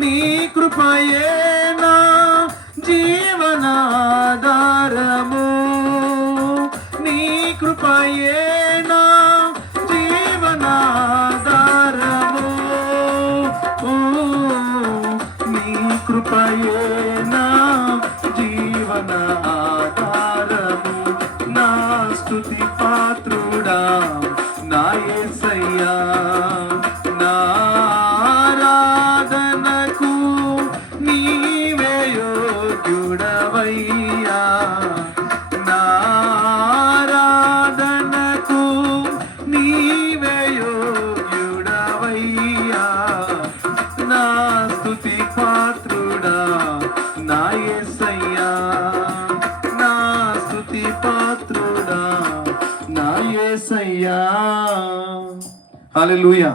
నీ కృపయే నా జీవనాధారము, నీ కృపయే నా జీవనాధారము, నీ కృపయే నా జీవనాధారము. నా స్తుతి పాత్రుడా నా యేసయ్యా, నా ఆరాధనకు నీవే యోగ్యుడవయ్యా, నా ఆరాధనకు నీవే యోగ్యుడవయ్యా. నా స్తుతి పాత్రుడా నా యేసయ్యా, నా స్తుతి పాత్రుడా నా యేసయ్యా. హల్లెలూయా.